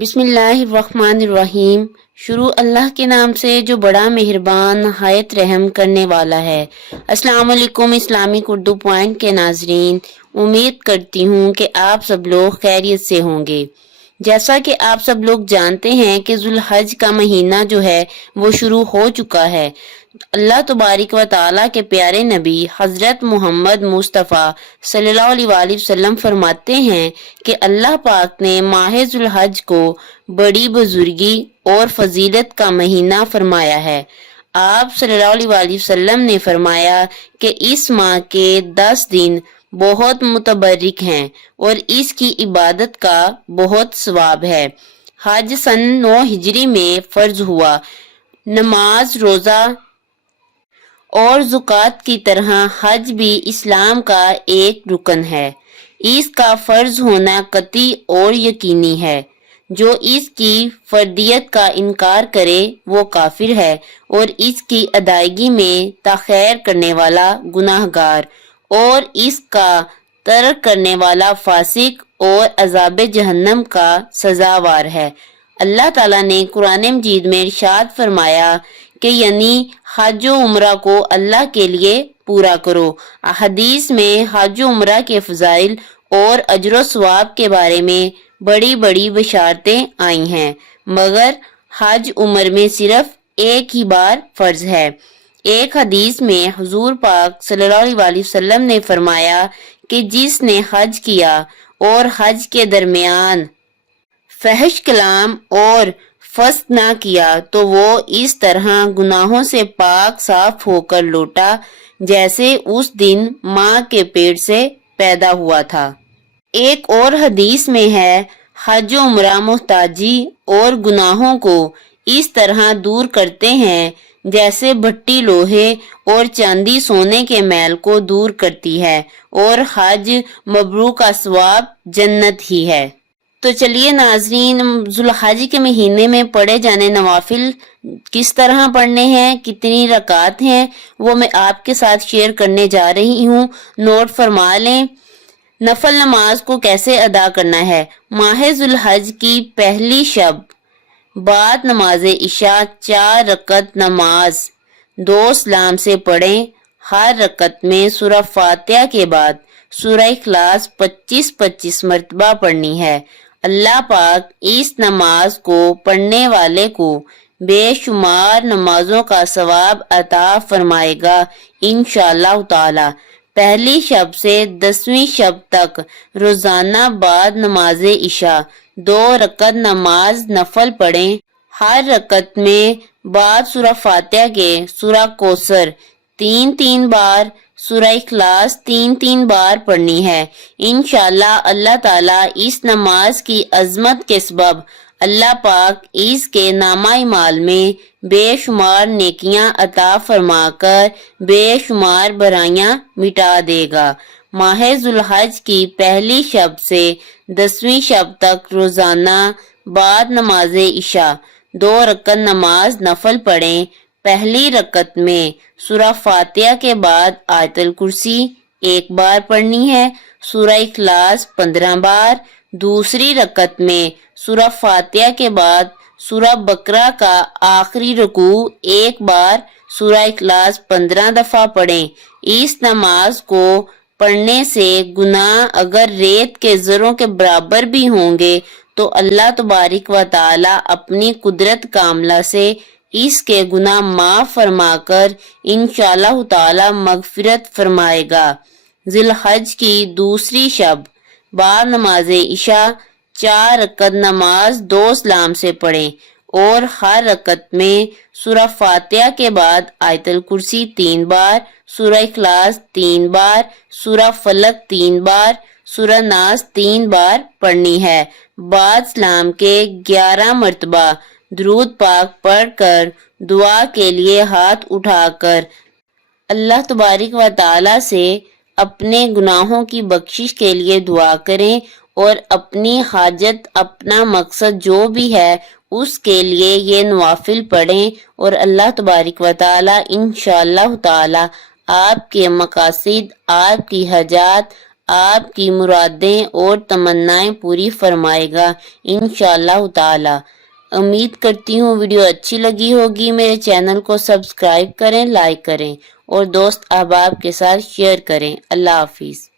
بسم اللہ الرحمن الرحیم۔ شروع اللہ کے نام سے جو بڑا مہربان نہایت رحم کرنے والا ہے۔ السلام علیکم اسلامک اردو پوائنٹ کے ناظرین، امید کرتی ہوں کہ آپ سب لوگ خیریت سے ہوں گے۔ جیسا کہ آپ سب لوگ جانتے ہیں کہ ذوالحج کا مہینہ جو ہے وہ شروع ہو چکا ہے۔ اللہ تبارک و تعالیٰ کے پیارے نبی حضرت محمد مصطفیٰ صلی اللہ علیہ وآلہ وسلم فرماتے ہیں کہ اللہ پاک نے ماہ ذوالحج کو بڑی بزرگی اور فضیلت کا مہینہ فرمایا ہے۔ آپ صلی اللہ علیہ وآلہ وسلم نے فرمایا کہ اس ماہ کے 10 دن بہت متبرک ہیں اور اس کی عبادت کا بہت ثواب ہے۔ حج سن 9 ہجری میں فرض ہوا۔ نماز، روزہ اور زکوٰۃ کی طرح حج بھی اسلام کا ایک رکن ہے۔ اس کا فرض ہونا قطعی اور یقینی ہے۔ جو اس کی فردیت کا انکار کرے وہ کافر ہے اور اس کی ادائیگی میں تاخیر کرنے والا گناہ گار اور اس کا ترک کرنے والا فاسق اور عذاب جہنم کا سزاوار ہے۔ اللہ تعالیٰ نے قرآن مجید میں ارشاد فرمایا کہ یعنی حج و عمرہ کو اللہ کے لیے پورا کرو۔ حدیث میں حج و عمرہ کے فضائل اور اجر و ثواب کے بارے میں بڑی بڑی بشارتیں آئی ہیں، مگر حج عمر میں صرف ایک ہی بار فرض ہے۔ ایک حدیث میں حضور پاک صلی اللہ علیہ وآلہ وسلم نے فرمایا کہ جس نے حج کیا اور حج کے درمیان فحش کلام اور فسق نہ کیا تو وہ اس طرح گناہوں سے پاک صاف ہو کر لوٹا جیسے اس دن ماں کے پیٹ سے پیدا ہوا تھا۔ ایک اور حدیث میں ہے، حج و عمرہ محتاجی اور گناہوں کو اس طرح دور کرتے ہیں جیسے بھٹی لوہے اور چاندی سونے کے میل کو دور کرتی ہے، اور حج مبرور کا ثواب جنت ہی ہے۔ تو چلیے ناظرین، ذوالحج کے مہینے میں پڑھے جانے نوافل کس طرح پڑھنے ہیں، کتنی رکعات ہیں، وہ میں آپ کے ساتھ شیئر کرنے جا رہی ہوں، نوٹ فرما لیں۔ نفل نماز کو کیسے ادا کرنا ہے۔ ماہ ذوالحج کی پہلی شب بعد نماز عشاء 4 رکعت نماز 2 سلام سے پڑھیں۔ ہر رکعت میں سورہ فاتحہ کے بعد سورہ اخلاص 25 مرتبہ پڑھنی ہے۔ اللہ پاک اس نماز کو پڑھنے والے کو بے شمار نمازوں کا ثواب عطا فرمائے گا انشاءاللہ تعالی۔ پہلی شب سے 10ویں شب تک روزانہ بعد نماز عشاء 2 رکعت نماز نفل پڑھیں۔ ہر رکعت میں بعد سورہ فاتحہ کے سورہ کوثر 3 بار، سورہ اخلاص 3 بار پڑھنی ہے۔ انشاءاللہ اللہ تعالیٰ اس نماز کی عظمت کے سبب اللہ پاک اس کے نامہ اعمال میں بے شمار نیکیاں عطا فرما کر بے شمار برائیاں مٹا دے گا۔ ماہ ذوالحج کی پہلی شب سے 10ویں شب تک روزانہ بعد نماز عشاء 2 رکعت نماز نفل پڑھیں۔ پہلی رکعت میں سورہ فاتحہ کے بعد آیت الکرسی 1 بار پڑھنی ہے، سورہ اخلاص 15 بار۔ دوسری رکعت میں سورہ فاتحہ کے بعد سورہ بقرہ کا آخری رکوع 1 بار، سورہ اخلاص 15 دفعہ پڑھیں۔ اس نماز کو پڑھنے سے گناہ اگر ریت کے ذروں کے برابر بھی ہوں گے تو اللہ تبارک و تعالی اپنی قدرت کاملہ سے اس کے گناہ معاف فرما کر انشاءاللہ تعالی مغفرت فرمائے گا۔ ذوالحج کی دوسری شب بعد نماز عشاء 4 رکعت نماز 2 سلام سے پڑھیں اور ہر رکعت میں سورہ فاتحہ کے بعد آیت الکرسی 3 بار، سورہ اخلاص 3 بار، سورہ فلق 3 بار، سورہ ناس 3 بار پڑھنی ہے۔ بعد سلام کے 11 مرتبہ درود پاک پڑھ کر دعا کے لیے ہاتھ اٹھا کر اللہ تبارک و تعالی سے اپنے گناہوں کی بخشش کے لیے دعا کریں اور اپنی حاجت، اپنا مقصد جو بھی ہے اس کے لیے یہ نوافل پڑھیں اور اللہ تبارک و تعالی انشاءاللہ تعالی آپ کے مقاصد، آپ کی حاجات، آپ کی مرادیں اور تمنائیں پوری فرمائے گا انشاءاللہ تعالی۔ امید کرتی ہوں ویڈیو اچھی لگی ہوگی۔ میرے چینل کو سبسکرائب کریں، لائک کریں اور دوست احباب کے ساتھ شیئر کریں۔ اللہ حافظ۔